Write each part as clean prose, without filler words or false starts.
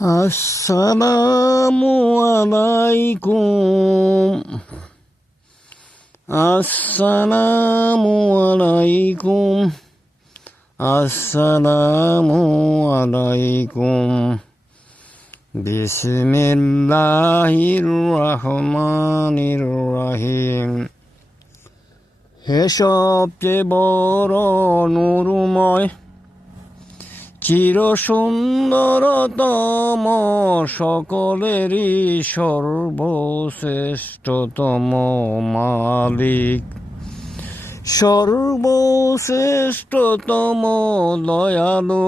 আসসালামু আলাইকুম। আসসালামু আলাইকুম। আসসালামু আলাইকুম। বিসমিল্লাহির রহমানির রহিম। হে সবচেয়ে বড় নূরময়, চিরসুন্দরতম, সকলেরই সর্বশ্রেষ্ঠতম মালিক, সর্বশ্রেষ্ঠতম দয়ালু,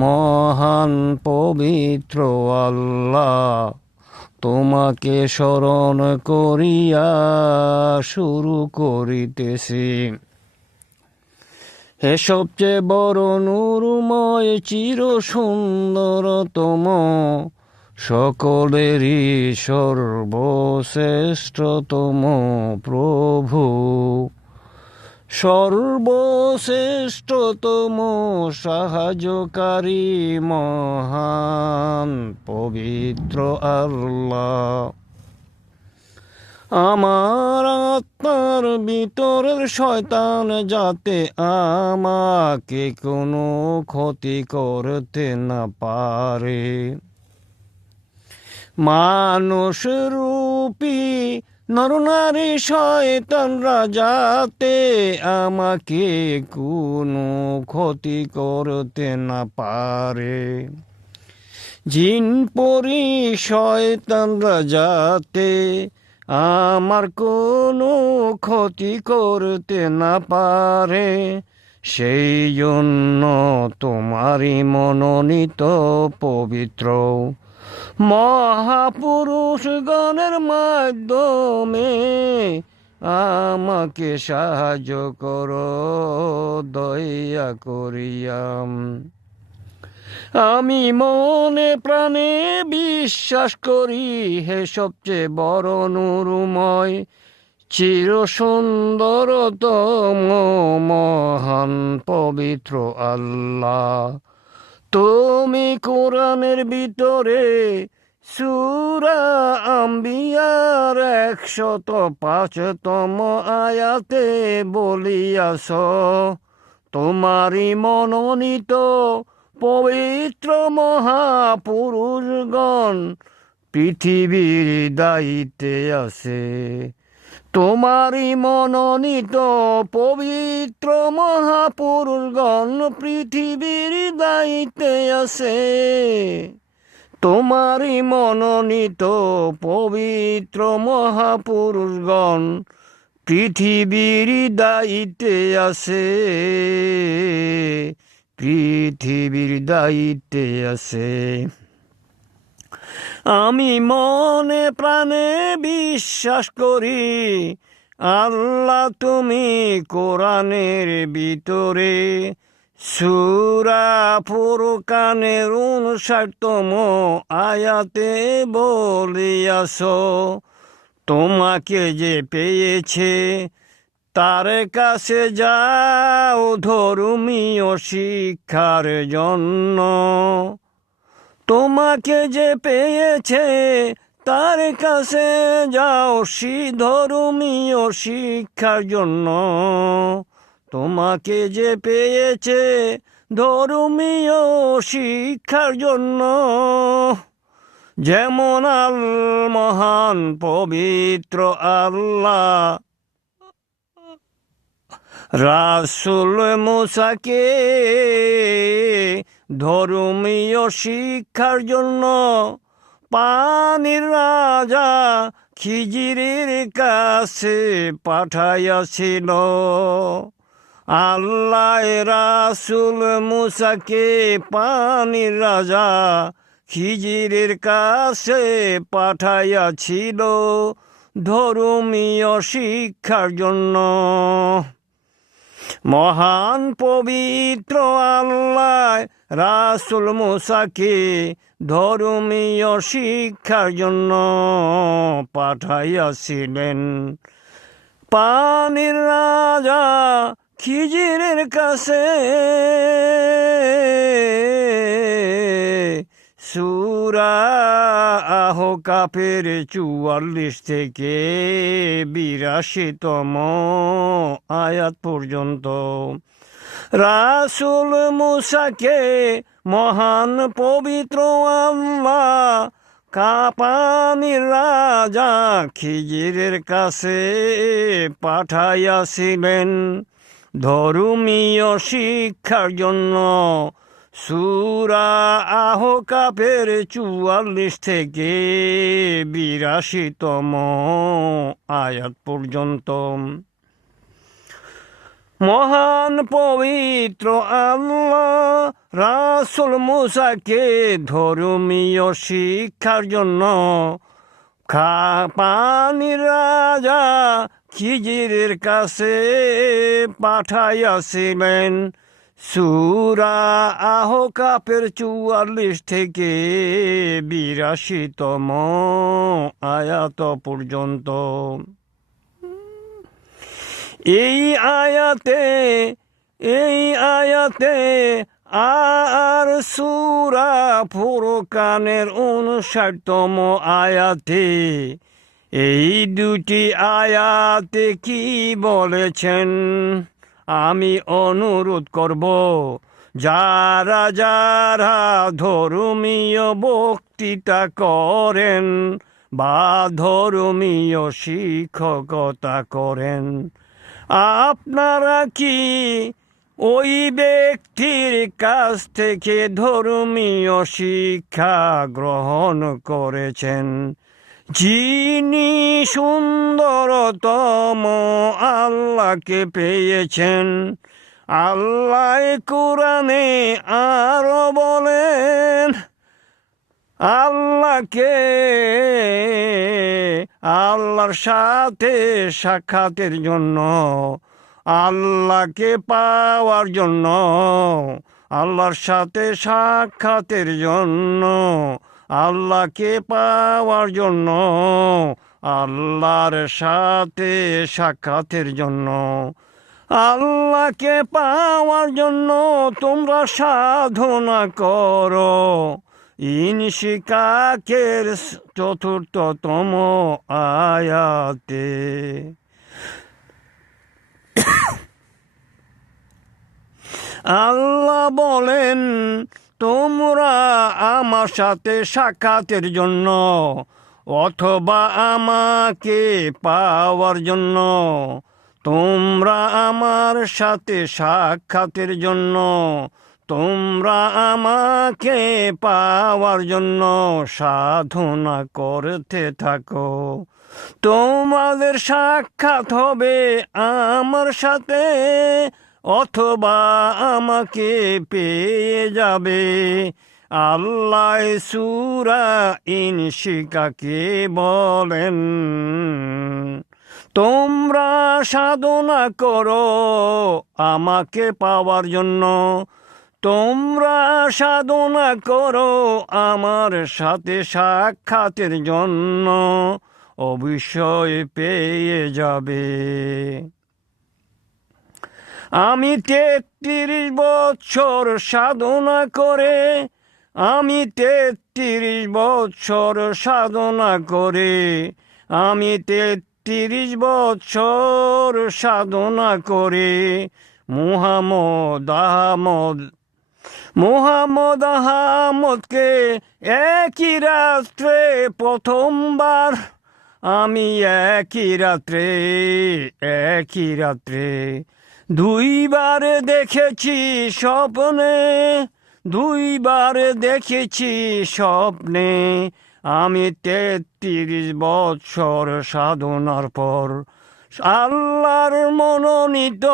মহান পবিত্র আল্লাহ, তোমাকে স্মরণ করিয়া শুরু করিতেছি। হে সবচেয়ে বড় নূরময়, চির সুন্দরতম, সকলেরই সর্বশ্রেষ্ঠতম প্রভু, সর্বশ্রেষ্ঠতম সাহায্যকারী, মহান পবিত্র আল্লাহ। আমার আত্মার ভিতরের শয়তান যাতে আমাকে কোনো ক্ষতি করতে না পারে, মানুষ রূপী নরনারী শয়তানরা যাতে আমাকে কোনো ক্ষতি করতে না পারে, জিন পরি শয়তানরা যাতে আমার কোনো ক্ষতি করতে না পারে, সেই জন্য তোমারই মনোনীত পবিত্র মহাপুরুষগণের মাধ্যমে আমাকে সাহায্য করো দয়া করিয়া। আমি মনে প্রাণে বিশ্বাস করি, হে সবচেয়ে বড় নূরময়, চির সুন্দরতম, মহান পবিত্র আল্লাহ, তুমি কোরআনের ভিতরে সূরা আম্বিয়ার 105তম আয়াতে বলিয়াছ, তোমারই মনোনীত পবিত্র মহাপুরুষগণ পৃথিবীর দায়িত্বে আছে। তোমারই মনোনীত পবিত্র মহাপুরুষগণ পৃথিবীর দায়িত্বে আছে। তোমারই মনোনীত পবিত্র মহাপুরুষগণ পৃথিবীর দায়িত্বে আছে, পৃথিবীর দায়িত্বে আছে। আমি মনে প্রাণে বিশ্বাস করি, আল্লাহ তুমি কোরআনের ভিতরে সূরা ফুরকানের 59তম আয়াতে বলিয়াছ, তোমাকে যে পেয়েছে তার কাছে যাও ধর্মীয় শিক্ষার জন্য। তোমাকে যে পেয়েছে তার কাছে যাও ধর্মীয় শিক্ষার জন্য। তোমাকে যে পেয়েছে ধর্মীয় শিক্ষার জন্য। যেমন আল মহান পবিত্র আল্লাহ রাসূল মূসাকে ধর্মীয় শিক্ষার জন্য পানির রাজা খিজিরের কাছে পাঠাইয়াছিল। আল্লাহ রাসূল মূসাকে পানির রাজা খিজিরের কাছে পাঠাইয়াছিল ধর্মীয় শিক্ষার জন্য। মহান পবিত্র আল্লাহ রাসূল মূসাকে ধর্মীয় শিক্ষার জন্য পাঠাইয়াছিলেন পানির রাজা খিজিরের কাছে। সূরা আহকাফের 44 থেকে 82তম আয়াত পর্যন্ত। রাসূল মূসাকে মহান পবিত্র আল্লাহ কাপানির রাজা খিজিরের কাছে পাঠাইয়াছিলেন ধর্মীয় শিক্ষার জন্য। সূরা আহকাফের 44 থেকে 82তম আয়াত পর্যন্ত। মহান পবিত্র আল্লাহ রাসূল মূসাকে ধর্মীয় শিক্ষার জন্য কাপানির রাজা খিজিরের কাছে পাঠাইয়াছিলেন। সূরা আহকাফের 44 থেকে 82তম আয়াত পর্যন্ত। এই আয়াতে আর সূরা ফুরকানের 59তম আয়াতে এই দুটি আয়াতে কি বলেছেন আমি অনুরোধ করব, যারা যারা ধর্মীয় বক্তৃতা করেন বা ধর্মীয় শিক্ষকতা করেন, আপনারা কি ওই ব্যক্তির কাছ থেকে ধর্মীয় শিক্ষা গ্রহণ করেছেন যিনি সুন্দরতম আল্লাহকে পেয়েছেন? আল্লাহ কোরআনে আরো বলেন, আল্লাহর সাথে সাক্ষাতের জন্য, আল্লাহকে পাওয়ার জন্য, আল্লাহর সাথে সাক্ষাতের জন্য, আল্লাহকে পাওয়ার জন্য, আল্লাহর সাথে সাক্ষাতের জন্য, আল্লাহকে পাওয়ার জন্য তোমরা সাধনা করো। ইনশিকাকের 4তম আয়াতে আল্লাহ বলেন, তোমরা আমার সাথে সাক্ষাতের জন্য অথবা আমাকে পাওয়ার জন্য, তোমরা আমার সাথে সাক্ষাতের জন্য, তোমরা আমাকে পাওয়ার জন্য সাধনা করতে থাকো। তোমাদের সাক্ষাৎ হবে আমার সাথে অথবা আমাকে পেয়ে যাবে। আল্লাহ সূরা ইনশিকাকে বলেন, তোমরা সাধনা করো আমাকে পাওয়ার জন্য, তোমরা সাধনা করো আমার সাথে সাক্ষাতের জন্য, অবশ্যই পেয়ে যাবে। আমি 33 বছর সাধনা করে, আমি 33 বছর সাধনা করে, আমি 33 বছর সাধনা করে মুহাম্মদ আহমদকে একই রাত্রে প্রথমবার, আমি একই রাত্রে 2বার দেখেছি স্বপ্নে, 2বার দেখেছি স্বপ্নে। আমি 33 বছর সাধনার পর আল্লাহর মনোনীত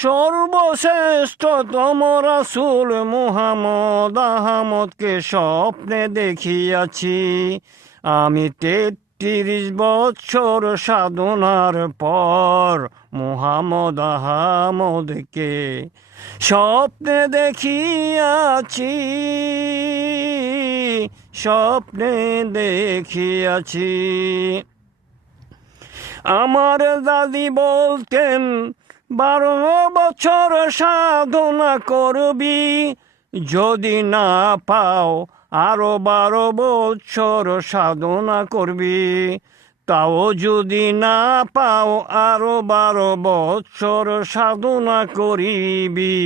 সর্বশ্রেষ্ঠতম রাসূল মুহাম্মদ আহমদকে স্বপ্নে দেখিয়াছি। আমি 33 বছর সাধনার পর মুহাম্মদ আহমদকে স্বপ্নে দেখিয়াছি। আমার দাদি বলতেন, 12 বছর সাধনা করবি, যদি না পাও আরো 12 বছর সাধনা করবি, তাও যদি না পাও আরো 12 বছর সাধনা করিবি,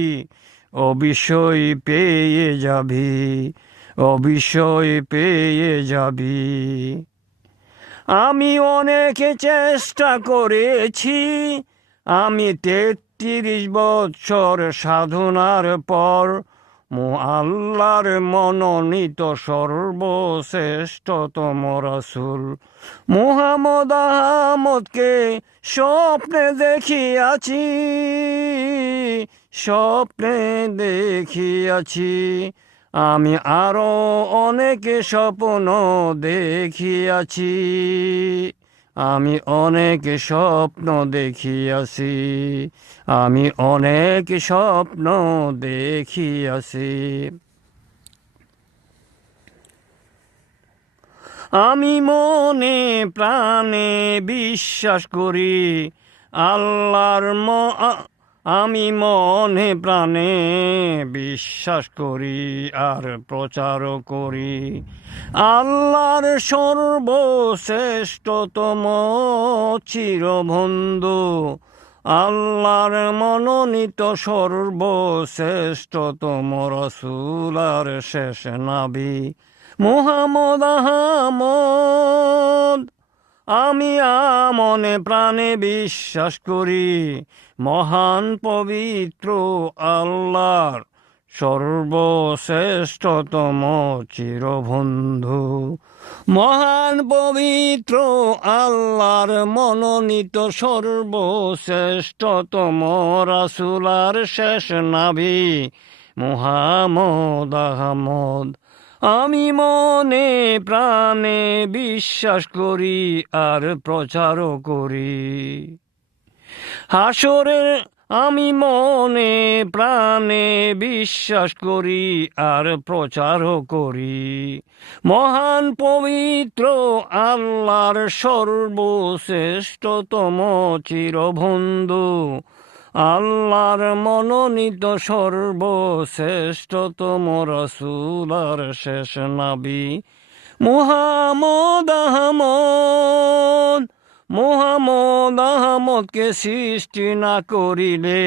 অবশ্যই পেয়ে যাবি, অবশ্যই পেয়ে যাবি। আমি অনেক চেষ্টা করেছি, আমি 33 বছর সাধনার পর আল্লাহর মনোনীত সর্বশ্রেষ্ঠতম রাসূল মুহাম্মদ আহমদকে স্বপ্নে দেখিয়াছি, স্বপ্নে দেখিয়াছি। আমি আরো অনেক স্বপ্ন দেখিয়াছি, আমি অনেক স্বপ্ন দেখিয়াছি, আমি অনেক স্বপ্ন দেখিয়াছি। আমি মনে প্রাণে বিশ্বাস করি আল্লাহর আমি মনে প্রাণে বিশ্বাস করি আর প্রচার করি আল্লাহর সর্বশ্রেষ্ঠতম চিরবন্ধু, আল্লাহর মনোনীত সর্বশ্রেষ্ঠতম রাসূল আর শেষ নবী মুহাম্মদ আহমদ। আমি মনে প্রাণে বিশ্বাস করি মহান পবিত্র আল্লাহর সর্বশ্রেষ্ঠতম চিরবন্ধু, মহান পবিত্র আল্লাহর মনোনীত সর্বশ্রেষ্ঠতম রাসূল আর শেষ নবী মুহাম্মদ আহমদ। আমি মনে প্রাণে বিশ্বাস করি আর প্রচার করি হাসরে, আমি মনে প্রাণে বিশ্বাস করি আর প্রচার করি মহান পবিত্র আল্লাহর সর্বশ্রেষ্ঠতম চিরবন্ধু, আল্লাহর মনোনীত সর্বশ্রেষ্ঠতম রাসূল আর শেষ নবী মুহাম্মদ আহমদ। মুহাম্মদ আহমদকে সৃষ্টি না করিলে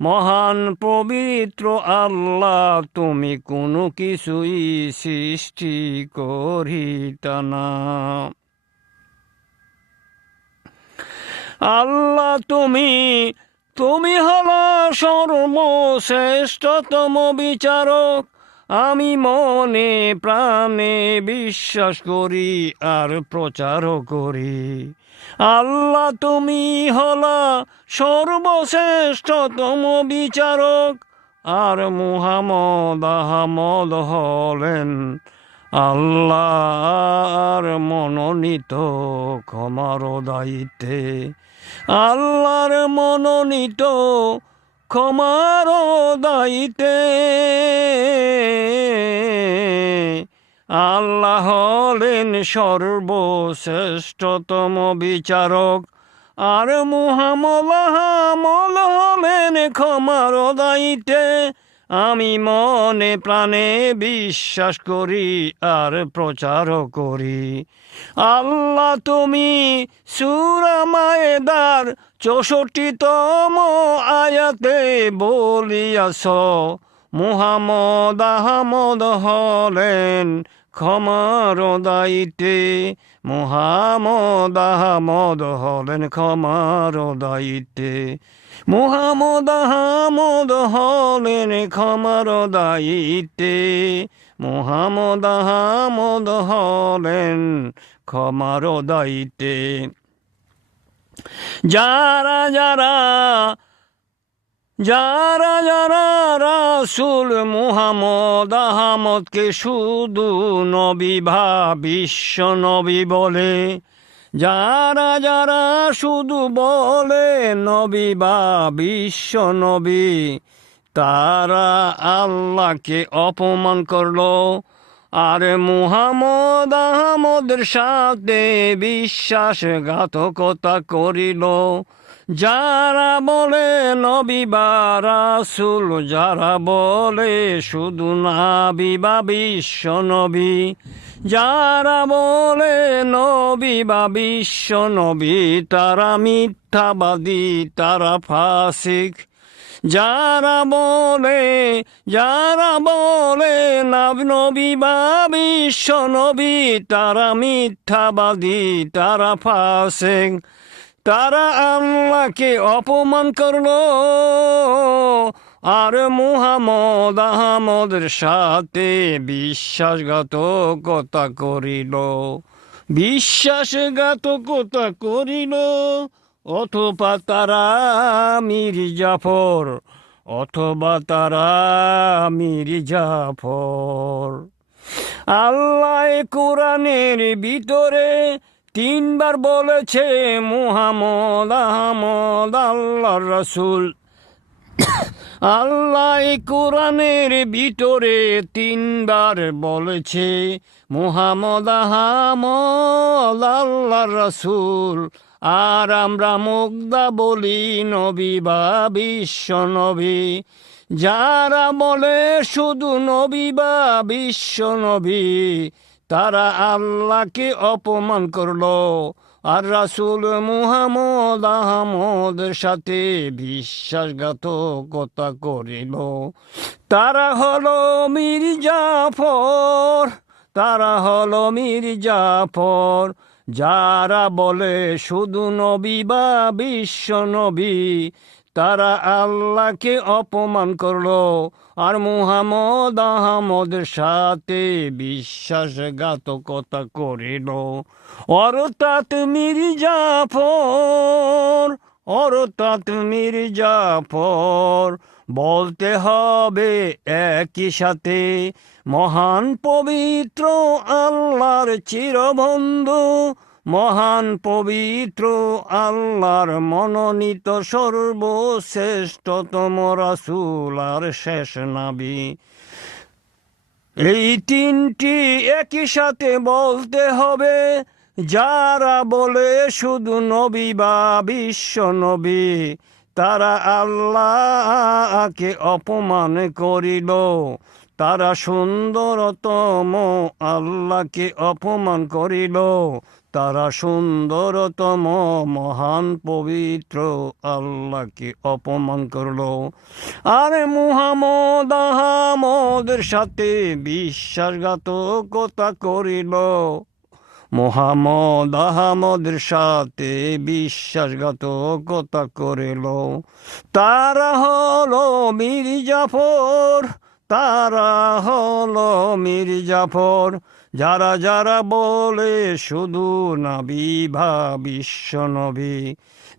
মহান পবিত্র আল্লাহ তুমি কোনো কিছুই সৃষ্টি করিতা না। আল্লাহ তুমি হলো সর্বশ্রেষ্ঠতম বিচারক, আমি মনে প্রাণে বিশ্বাস করি আর প্রচার করি আল্লাহ তুমি হলো সর্বশ্রেষ্ঠতম বিচারক, আর মুহাম্মদ আহমদ হলেন আল্লাহর মনোনীত ক্ষমার দায়িত্বে, আল্লাহর মনোনীত ক্ষমার দায়িত্বে। আল্লাহ হলেন সর্বশ্রেষ্ঠতম বিচারক, আর মুহাম্মদ আহমদ হলেন ক্ষমার দায়িত্বে। আমি মনে প্রাণে বিশ্বাস করি আর প্রচার করি আল্লাহ তুমি সূরা মায়েদার 64তম আয়াতে বলিয়াছ মুহাম্মদ আহমদ হলেন ক্ষমার দায়িত্বে, মুহাম্মদ আহমদ হলেন ক্ষমার দায়িত্বে, মুহাম্মদ আহমদ হলেন ক্ষমার দায়িত্বে, মুহাম্মদ আহমদ হলেন ক্ষমার দায়িত্বে। যারা যারা যারা যারা রাসূল মুহাম্মদ আহমদকে শুধু নবী বা বিশ্ব নবী বলে, যারা যারা শুধু বলে নবী বা বিশ্ব নবী, তারা আল্লাহকে অপমান করলো আর মুহাম্মদ আহমদের সাথে বিশ্বাসঘাতকতা করিল। যারা বলে নবী বা রাসূল, যারা বলে শুধু নাবী বা বিশ্ব নবী, যারা বলে নবী বা বিশ্ব নবী, তারা মিথ্যাবাদী, তারা ফাসিক। যারা বলে নবী বা বিশ্ব নবী, তারা মিথ্যাবাদী, তারা ফাসিক। তারা আল্লাহকে অপমান করলো আর মুহাম্মদ আহমদের সাথে বিশ্বাসঘাতকতা করিল, বিশ্বাসঘাতকতা করিল। অথবা তারা মির্জাফর। আল্লাহ কোরআনের ভিতরে 3 বার বলেছে মুহাম্মদ আহমদ আল্লাহর রাসূল। আল্লাহ কোরআনের ভিতরে 3 বার বলেছে মুহাম্মদ আহমদ আল্লাহর রাসূল। আর আমরা মুগ্ধা বলি নবী বা বিশ্ব নবী। যারা বলে শুধু নবী বা বিশ্ব নবী, তারা আল্লাহকে অপমান করলো আর রাসূল মুহাম্মদ আহমদের সাথে বিশ্বাসঘাতকতা করিল। তারা হলো মির্জাফর। যারা বলে শুধু নবী বা বিশ্ব নবী, তারা আল্লাহকে অপমান করলো আর মুহাম্মদ আহমদের সাথে বিশ্বাসঘাতকতা করিল। অর্থাৎ মির্জাফর বলতে হবে একই সাথে মহান পবিত্র আল্লাহর চিরবন্ধু, মহান পবিত্র আল্লাহর মনোনীত সর্বশ্রেষ্ঠতম রাসূল আর শেষ নবী। এই 3টি একই সাথে বলতে হবে। যারা বলে শুধু নবী বা বিশ্ব নবী, তারা আল্লাহকে অপমান করিল। তারা সুন্দরতম আল্লাহকে অপমান করিল। তারা সুন্দরতম মহান পবিত্র আল্লাহকে অপমান করল আর মুহাম্মদ আহমদের সাথে বিশ্বাসঘাতকতা করিল। মুহাম্মদ আহমদের সাথে বিশ্বাসঘাতকতা করিল। তারা হলো মির্জাফর। যারা বলে শুধু নবী বা বিশ্ব নবী,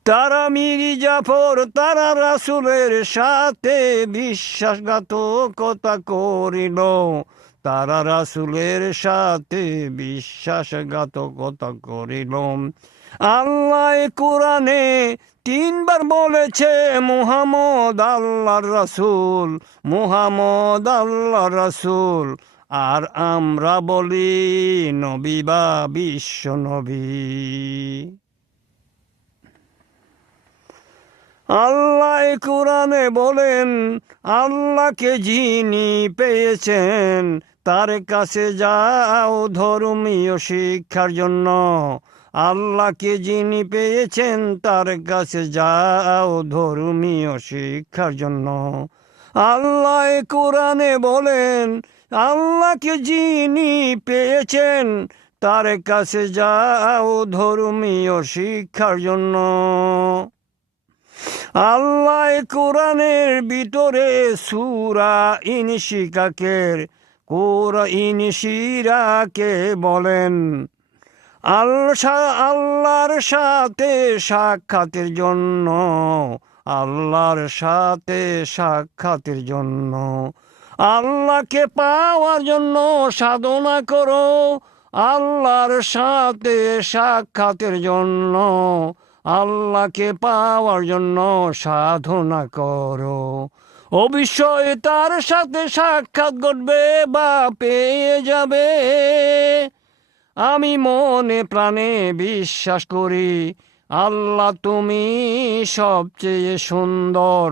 তারা মির্জাফর। তারা রাসূলের সাথে বিশ্বাসঘাতকতা করিল। তারা রাসূলের সাথে বিশ্বাসঘাতকতা করিল। আল্লাহ কোরআনে 3 বার বলেছে মুহাম্মদ আল্লাহর রাসূল, মুহাম্মদ আল্লাহর রাসূল। আর আমরা বলি নবী বা বিশ্ব নবী। আল্লাহ কোরআনে বলেন, আল্লাহকে যিনি পেয়েছেন তার কাছে যাও ধর্মীয় শিক্ষার জন্য। আল্লাহকে যিনি পেয়েছেন তার কাছে যাও ধর্মীয় শিক্ষার জন্য। আল্লাহ কোরআনে বলেন, আল্লাহকে যিনি পেয়েছেন তার কাছে যাও ধর্মীয় শিক্ষার জন্য। আল্লাহ কোরআনের ভিতরে সূরা ইনশিরাকে বলেন আল্লাহর সাথে সাক্ষাতের জন্য। আল্লাহর সাথে সাক্ষাতের জন্য, আল্লাহকে পাওয়ার জন্য সাধনা করো। আল্লাহর সাথে সাক্ষাতের জন্য, আল্লাহকে পাওয়ার জন্য সাধনা করো। অবশ্যই তার সাথে সাক্ষাৎ ঘটবে বা পেয়ে যাবে। আমি মনে প্রাণে বিশ্বাস করি আল্লাহ তুমি সবচেয়ে সুন্দর,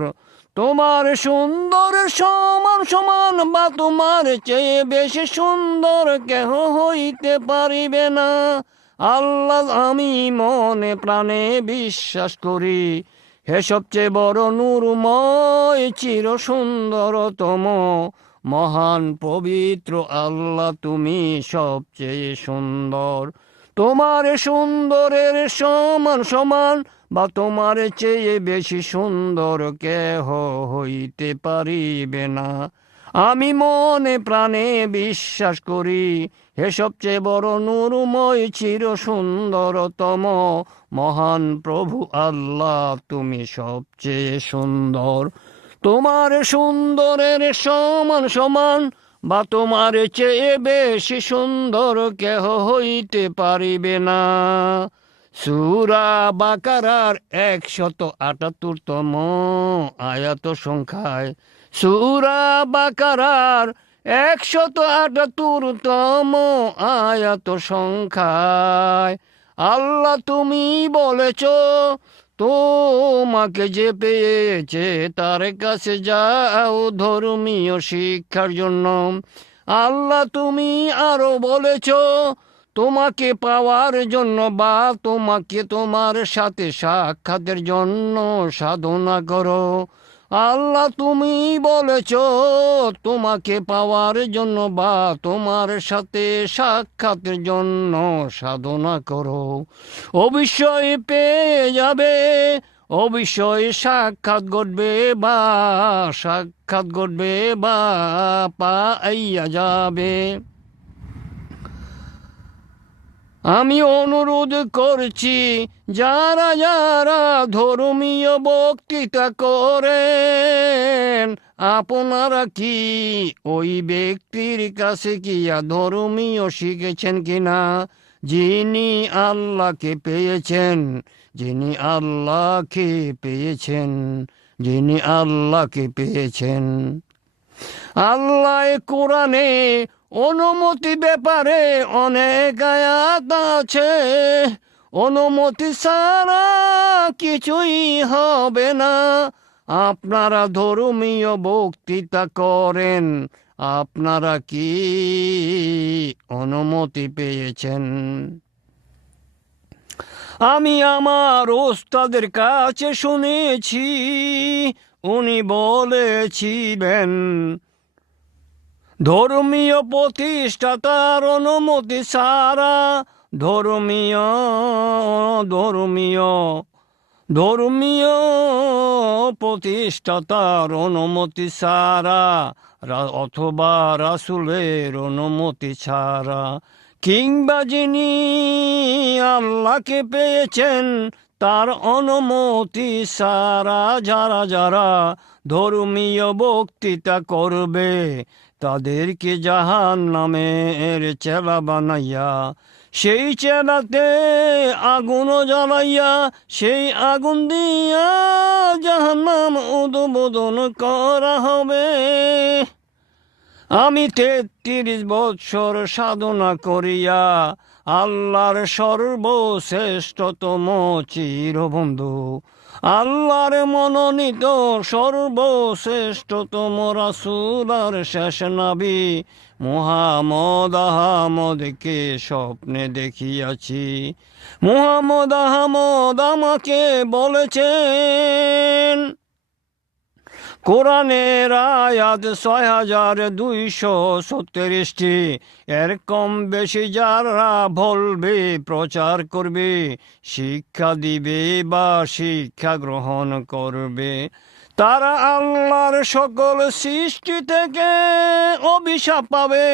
তোমার সুন্দরের সমান সমান বা তোমার চেয়ে বেশি সুন্দর কেহ হইতে পারিবে না। আল্লাহ আমি মনে প্রাণে বিশ্বাস করি, হে সবচেয়ে বড় নূরময় চির সুন্দরতম মহান পবিত্র আল্লাহ তুমি সবচেয়ে সুন্দর, তোমার সুন্দরের সমান সমান বা তোমার চেয়ে বেশি সুন্দর কেহ হইতে পারিবে না। আমি মনে প্রাণে বিশ্বাস করি, হে সবচেয়ে বড় নূরময় চির সুন্দরতম মহান প্রভু আল্লাহ তুমি সবচেয়ে সুন্দর, তোমার সুন্দরের সমান সমান বা তোমার চেয়ে বেশি সুন্দর কেহ হইতে পারিবে না। সূরা বাকারার 178তম আয়াত সংখ্যায়, সূরা বাকারার 178তম আয়াত সংখ্যায় আল্লাহ তুমি বলেছ, তোমাকে যে পেয়েছে তার কাছে যাও ধর্মীয় শিক্ষার জন্য। আল্লাহ তুমি আরো বলেছ, তোমাকে পাওয়ার জন্য বা তোমাকে তোমার সাথে সাক্ষাতের জন্য সাধনা করো। আল্লাহ তুমি বলেছ, তোমাকে পাওয়ার জন্য বা তোমার সাথে সাক্ষাতের জন্য সাধনা করো, অবশ্যই পেয়ে যাবে, অবশ্যই সাক্ষাৎ ঘটবে বা পাইয়া যাবে। আমি অনুরোধ করছি, যারা যারা ধর্মীয় বক্তৃতা করেন, আপনারা কি ওই ব্যক্তির কাছে গিয়া ধর্মীয় শিখেছেন কিনা, যিনি আল্লাহকে পেয়েছেন, যিনি আল্লাহকে পেয়েছেন, যিনি আল্লাহকে পেয়েছেন। আল্লাহ কোরআনে অনুমতি ব্যাপারে অনেক আয়াত আছে, অনুমতি ছাড়া কিছুই হবে না। আপনারা ধর্মীয় বক্তৃতা করেন, আপনারা কি অনুমতি পেয়েছেন? আমি আমার ওস্তাদের কাছে শুনেছি, উনি বলেছিলেন, ধর্মীয় প্রতিষ্ঠাতার অনুমতি ছাড়া ধর্মীয় প্রতিষ্ঠাতার অনুমতি ছাড়া অথবা রাসূলের অনুমতি ছাড়া কিংবা যিনি আল্লাহকে পেয়েছেন তার অনুমতি ছাড়া যারা যারা ধর্মীয় বক্তৃতা করবে, তাদেরকে জাহান্নামের চেলা বানাইয়া সেই চেলাতে আগুন জ্বালাইয়া সেই আগুন দিয়া জাহান্নাম উদ্বোধন করা হবে। আমি 33 বৎসর সাধনা করিয়া আল্লাহর সর্বশ্রেষ্ঠতম চিরবন্ধু, আল্লাহর মনোনীত সর্বশ্রেষ্ঠতম রাসূল আর শেষ নবী মুহাম্মদ আহমদকে স্বপ্নে দেখিয়াছি। মুহাম্মদ আহমদ আমাকে বলেছেন, কোরআনের আয়াত 6237টি, এর কম বেশি যারা বলবে, প্রচার করবে, শিক্ষা দিবে বা শিক্ষা গ্রহণ করবে, তারা আল্লাহর সকল সৃষ্টি থেকে অভিশাপ পাবে।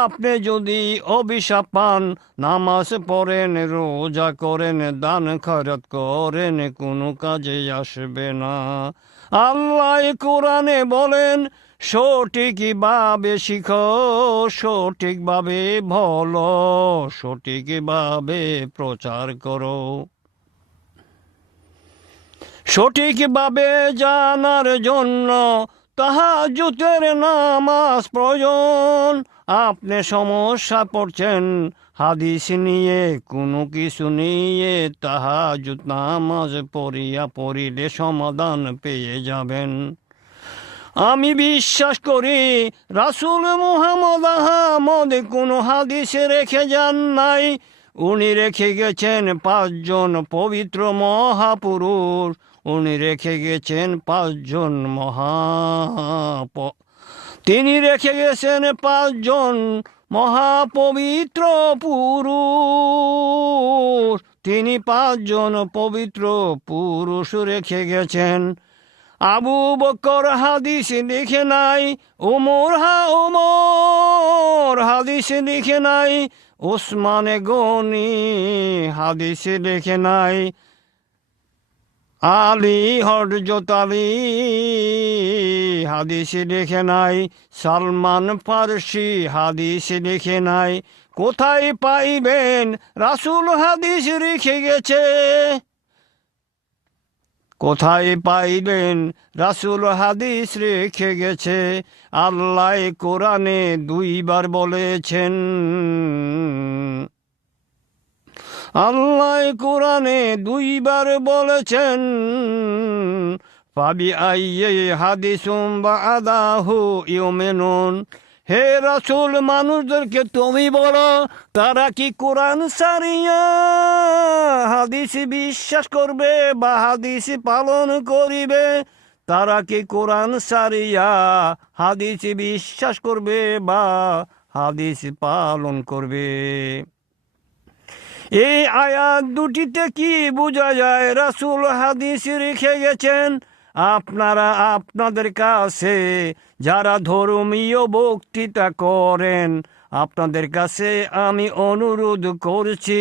আপনি যদি অভিশাপ পান, নামাজ পড়েন, রোজা করেন, দান খয়রাত করেন, কোনো কাজে আসবে না। আল্লাহ কোরআনে বলেন, সঠিকভাবে শিখো, সঠিকভাবে বলো, সঠিকভাবে প্রচার করো। সঠিকভাবে জানার জন্য তাহাজ্জুদের নামাজ প্রয়োজন। আপনি সমস্যা পড়ছেন হাদিস নিয়ে, কোনো কিছু নিয়ে তাহাজ্জুদ নামাজ পড়িলে সমাধান পেয়ে যাবেন। আমি বিশ্বাস করি রাসূল মুহাম্মদ আহমদ কোনো হাদিসে রেখে যান নাই। উনি রেখে গেছেন 5 জন পবিত্র মহাপুরুষ। উনি রেখে গেছেন 5 জন তিনি রেখে গেছেন 5 জন মহাপবিত্র পুরুষ। তিনি 5 জন পবিত্র পুরুষ রেখে গেছেন। আবু বকর হাদিস লিখে নাই, ওমর হাদিস লিখে নাই, ওসমানে গনি হাদিস লিখে নাই, আলী হযরত আলী হাদিস লিখে নাই, সালমান ফারসি হাদিস লিখে নাই। কোথায় পাইবেন রাসূল হাদিস রেখে গেছে? কোথায় পাইলেন রাসূল হাদিস রেখে গেছে? আল্লাহ কোরআনে 2 বার বলেছেন, আল্লাহ কোরআনে 2 বার বলেছেন, ফাবি আইয়ি হাদিসুম বাদাহু ইউমিনুন। হে রাসূল, মানুষদেরকে তুমি বলো, তারা কি কোরআন ছাড়িয়া হাদিস বিশ্বাস করবে বা হাদিস পালন করিবে? তারা কি কোরআন ছাড়িয়া হাদিস বিশ্বাস করবে বা হাদিস পালন করবে? এই আয়াত দুটিতে কি বোঝা যায়? রাসূল হাদিস রেখে গেছেন। আপনারা আপনাদের কাছে যারা ধর্মীয় বক্তৃতা করেন, আপনাদের কাছে আমি অনুরোধ করছি,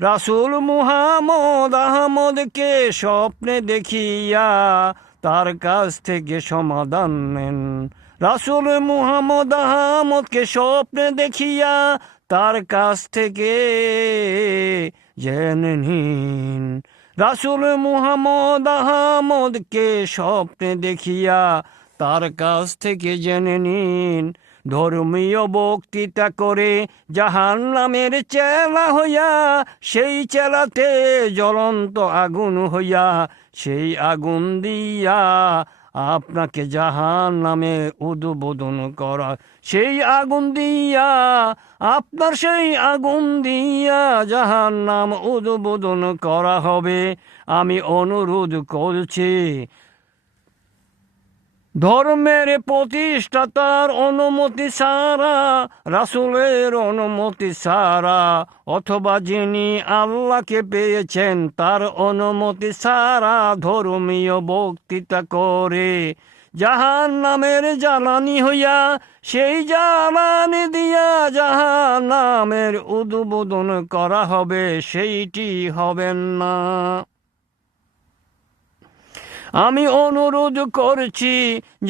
রাসূল মুহাম্মদ আহমদকে স্বপ্নে দেখিয়া তার কাছ থেকে সমাধান নেন। রাসূল মুহাম্মদ আহমদকে স্বপ্নে দেখিয়া তার কাছ থেকে জেনে নিন। রাসূল মুহাম্মদ আহমদকে স্বপ্নে দেখিয়া তার কাছ থেকে জেনে নিন। ধর্মীয় বক্তৃতা করে জাহান্নামের চেলা হইয়া, সেই চেলাতে জ্বলন্ত আগুন হইয়া, সেই আগুন দিয়া আপনাকে জাহান্নামে উদ্বোধন করা, সেই আগুন দিয়া আপনার সেই আগুন দিয়া জাহান্নাম উদ্বোধন করা হবে। আমি অনুরোধ করছি, ধর্মের প্রতিষ্ঠাতার অনুমতি ছাড়া, রাসূলের অনুমতি ছাড়া, অথবা যিনি আল্লাহকে পেয়েছেন তার অনুমতি ছাড়া ধর্মীয় বক্তৃতা করে জাহান্নামের জ্বালানি হইয়া, সেই জ্বালানি দিয়া জাহান্নামের উদ্বোধন করা হবে, সেইটি হবেন না। আমি অনুরোধ করছি,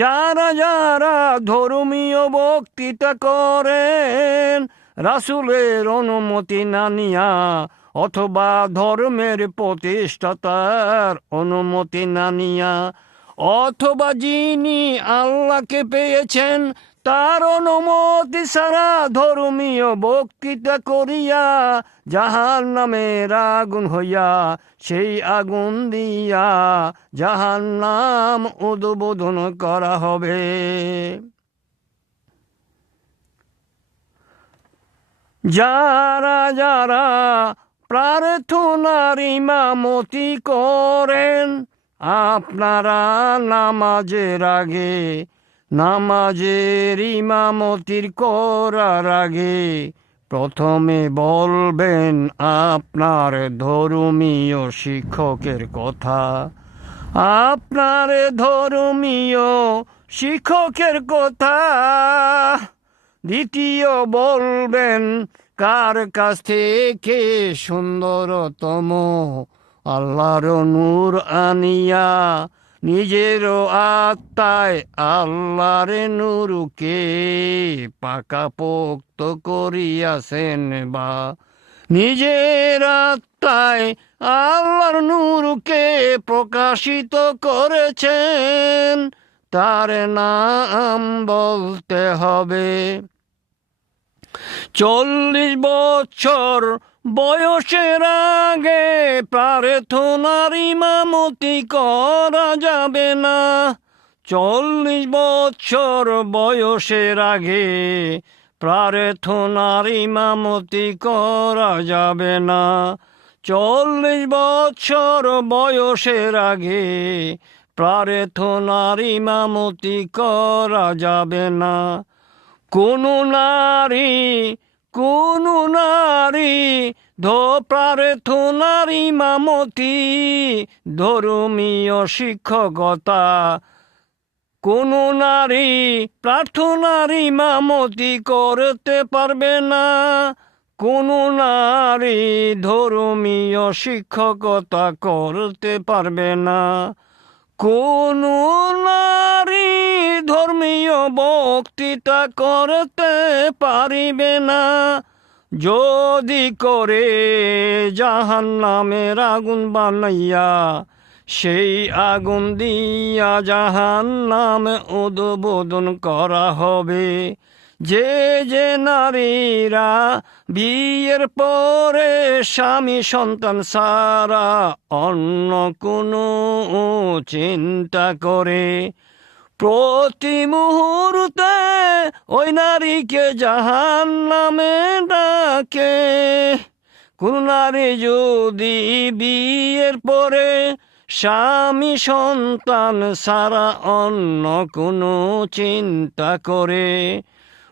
যারা যারা ধর্মীয় বক্তৃতা করেন রাসূলের অনুমতি না নিয়া, অথবা ধর্মের প্রতিষ্ঠাতার অনুমতি না নিয়া, অথবা যিনি আল্লাহকে পেয়েছেন তার অনুমতি ছাড়া ধর্মীয় বক্তৃতা করিয়া জাহান্নামের আগুন হইয়া, সেই আগুন দিয়া জাহান্নাম উদ্বোধন করা হবে। যারা যারা প্রার্থনার ইমামতি করেন, আপনারা নামাজের আগে, নামাজের ইমামতির করার আগে প্রথমে বলবেন আপনার ধর্মীয় শিক্ষকের কথা, আপনার ধর্মীয় শিক্ষকের কথা। দ্বিতীয় বলবেন কার কাছ থেকে সুন্দরতম আল্লাহর নূর আনিয়া নিজের আত্মায় আল্লাহর নূরকে পাকাপোক্ত করিয়াছেন, বা নিজের আত্মায় আল্লাহর নূরকে প্রকাশিত করেছেন, তার নাম বলতে হবে। 40 বছর বয়সের আগে প্রার্থনার ইমামতি করা যাবে না। 40 বছর বয়সের আগে প্রার্থনার ইমামতি করা যাবে না। 40 বছর বয়সের আগে প্রার্থনার ইমামতি করা যাবে না। কোনো নারী প্রার্থনার ইমামতি ধর্মীয় শিক্ষকতা, কোনো নারী প্রার্থনার ইমামতি করতে পারবে না। কোনো নারী ধর্মীয় শিক্ষকতা করতে পারবে না। কোনো নারী ধর্মীয় বক্তৃতা করতে পারিবে না। যদি করে জাহান্নামের আগুন বানাইয়া, সেই আগুন দিয়া জাহান্নামে উদ্বোধন করা হবে। যে নারীরা বিয়ের পরে স্বামী সন্তান ছাড়া অন্য কোনো চিন্তা করে, প্রতি মুহূর্তে ওই নারীকে জাহান্নামে ডাকে। কোন নারী যদি বিয়ের পরে স্বামী সন্তান ছাড়া অন্য কোনো চিন্তা করে,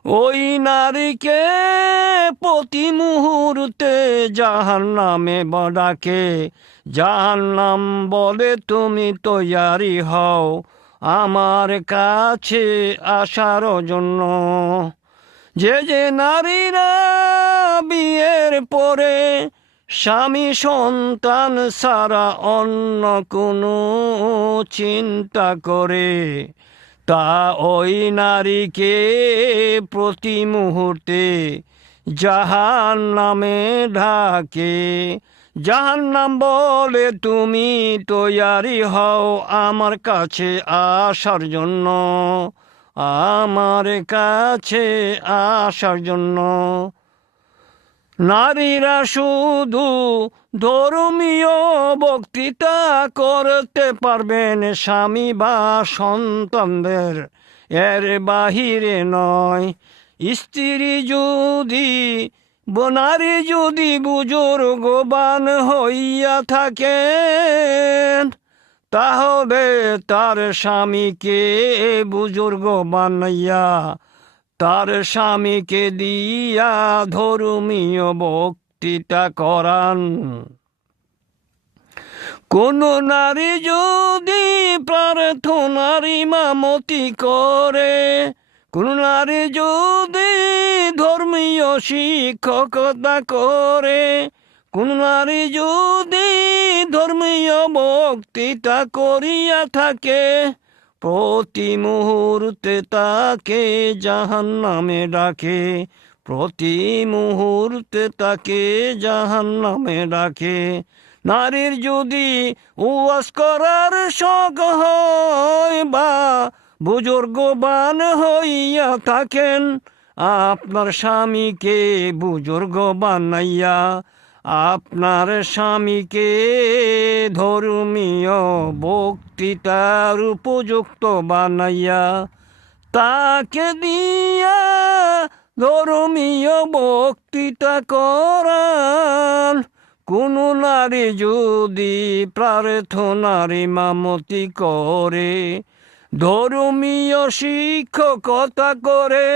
ওই নারীকে প্রতি মুহূর্তে জাহান্নামে ডাকে। জাহান্নাম বলে, তুমি তৈয়ারি হও আমার কাছে আসার জন্য। যে নারীরা বিয়ের পরে স্বামী সন্তান ছাড়া অন্য কোনো চিন্তা করে, তা ওই নারীকে প্রতি মুহূর্তে জাহান্নামে ঢাকে। জাহান্নাম বলে, তুমি তৈয়ারি হও আমার কাছে আসার জন্য, আমার কাছে আসার জন্য। নারীরা শুধু ধর্মীয় বক্তৃতা করতে পারবেন স্বামী বা সন্তানদের, এর বাহিরে নয়। নারী যদি বুজুর্গবান হইয়া থাকেন, তাহলে তার স্বামীকে বুজুর্গ বানাইয়া তার স্বামীকে দিয়া ধর্মীয় বক্তৃতা করান। কোন নারী যদি প্রার্থনার ইমামতি করে, কোন নারী যদি ধর্মীয় শিক্ষকতা করে, কোন নারী যদি ধর্মীয় বক্তৃতা করিয়া থাকে, প্রতি মুহূর্তে তাকে জাহান্নামে ডাকে। প্রতি মুহূর্তে তাকে জাহান্নামে ডাকে। নারীর যদি ওয়াজ করার শখ হয় বা বুজুর্গবান হইয়া থাকেন, আপনার স্বামীকে বুজুর্গ বানাইয়া, আপনার স্বামীকে ধর্মীয় বক্তৃতার উপযুক্ত বানাইয়া, তাকে দিয়া ধর্মীয় বক্তৃতা করান। কোন নারী যদি প্রার্থনার ইমামতি করে, ধর্মীয় শিক্ষকতা করে,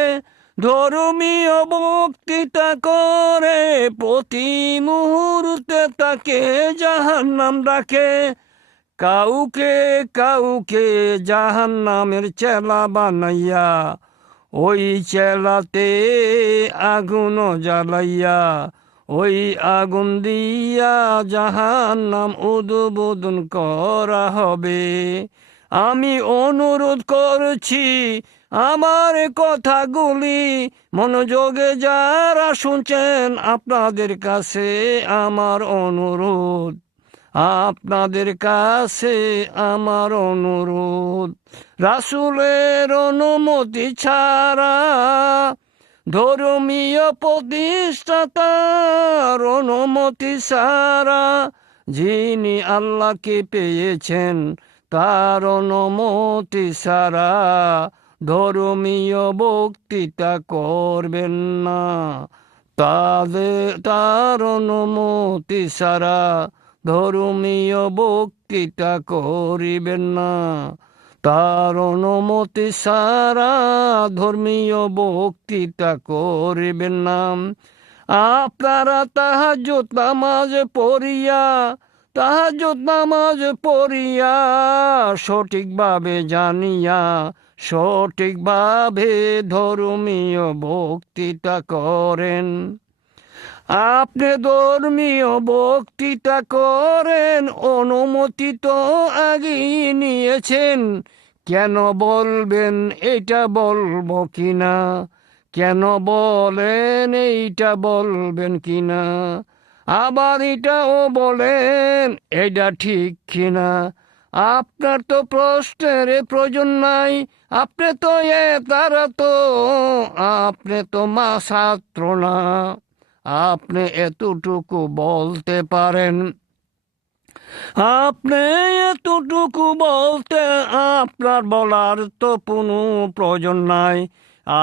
ধর্মীয় বক্তৃতা করে, প্রতি মুহূর্তে তাকে জাহান্নাম ডাকে। কাউকে জাহান্নামের চেলা বানাইয়া, ওই চেলাতে আগুন জ্বালাইয়া, ওই আগুন দিয়া জাহান্নাম উদ্বোধন করা হবে। আমি অনুরোধ করছি, আমার কথাগুলি মনোযোগে যারা শুনছেন, আপনাদের কাছে আমার অনুরোধ, আপনাদের কাছে আমার অনুরোধ। রাসূলের অনুমতি ছাড়া ধর্মীয় প্রতিষ্ঠাতার অনুমতি ছাড়া যিনি আল্লাহকে পেয়েছেন তার অনুমতি ছাড়া ধর্মীয় বক্তৃতা করবেন না। তার অনুমতি ছাড়া ধর্মীয় বক্তৃতা করিবেন না। তার অনুমতি ছাড়া ধর্মীয় বক্তৃতা করিবেন না। আপনারা তাহাজ্জুদ নামাজ পড়িয়া সঠিকভাবে জানিয়া সঠিকভাবে ধর্মীয় বক্তৃতা করেন। আপনি ধর্মীয় বক্তৃতা করেন, অনুমতি তো আগেই নিয়েছেন, কেন বলবেন এটা বলবো কিনা? কেন বলেন এইটা বলবেন কিনা? আবার এটাও বলেন এটা ঠিক কিনা? আপনার তো প্রশ্নের প্রয়োজন নাই। আপনি তো আপনি তো ছাত্র না। আপনি এতটুকু বলতে পারেন। আপনার বলার তো কোনো প্রয়োজন নাই।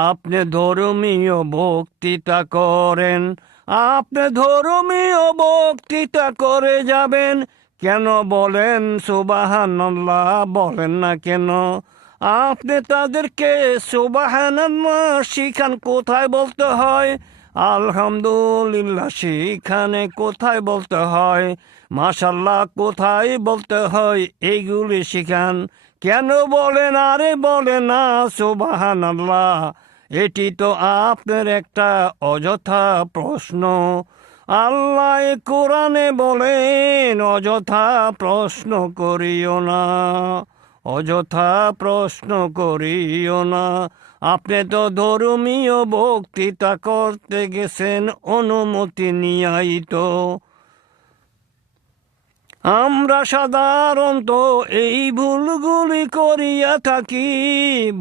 আপনি ধর্মীয় বক্তৃতা করেন, আপনি ধর্মীয় বক্তৃতা করে যাবেন, কেন বলেন সুবহানাল্লাহ বলেন না কেন? আপনি তাদেরকে সুবহানাল্লাহ শিখান কোথায় বলতে হয়, আলহামদুলিল্লাহ সেখানে কোথায় বলতে হয়, মাশাআল্লাহ কোথায় বলতে হয়, এইগুলি শিখান। কেন বলেন আরে বলে না সুবহানাল্লাহ? এটি তো আপনার একটা অযথা প্রশ্ন। আল্লাহ কোরআনে বলেন অযথা প্রশ্ন করিও না, অযথা প্রশ্ন করিও না। আপনি তো ধর্মীয় বক্তৃতা করতে গেছেন অনুমতি নিয়াই তো। আমরা সাধারণত এই ভুলগুলি করিয়া থাকি।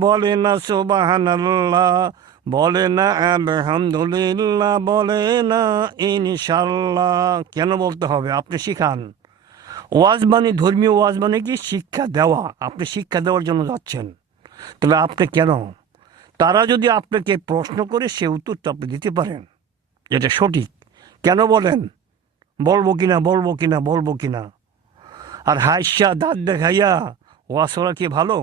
বলে না সুবহানাল্লাহ, বলে না আলহামদুলিল্লাহ, বলে না ইনশাল্লাহ। কেন বলতে হবে? আপনি শিখান। ওয়াজ মানে, ধর্মীয় ওয়াজ মানে কি? শিক্ষা দেওয়া। আপনি শিক্ষা দেওয়ার জন্য যাচ্ছেন, তাহলে আপনি কেন? তারা যদি আপনাকে প্রশ্ন করে সে উত্তরটা আপনি দিতে পারেন যেটা সঠিক। কেন বলেন বলবো কিনা, বলবো কিনা, বলবো কিনা? আর হাইসা দাঁত দেখাইয়া ওয়াজ করা কি ভালো?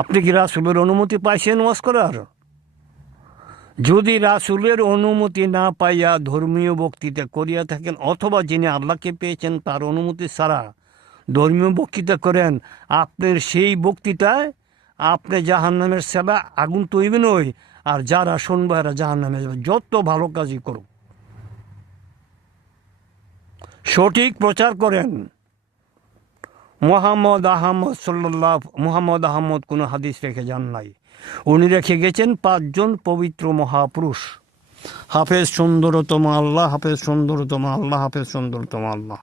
আপনি কি রাসূলের অনুমতি পাইছেন ওয়াজ করার? যদি রাসূলের অনুমতি না পাইয়া ধর্মীয় বক্তৃতা করিয়া থাকেন, অথবা যিনি আল্লাহকে পেয়েছেন তার অনুমতি ছাড়া ধর্মীয় বক্তৃতা করেন, আপনার সেই বক্তৃতায় আপনি জাহান্নামের সেবা আগুন তৈবেন ওই, আর যারা শুনবে এরা জাহান্নামে যাবে। যত ভালো কাজই করুক, সঠিক প্রচার করেন। মোহাম্মদ আহমদ কোনো হাদিস রেখে যান নাই। উনি রেখে গেছেন 5 জন পবিত্র মহাপুরুষ। হাফেজ সুন্দরতম আল্লাহ, হাফেজ সুন্দরতম আল্লাহ, হাফেজ সুন্দরতম আল্লাহ।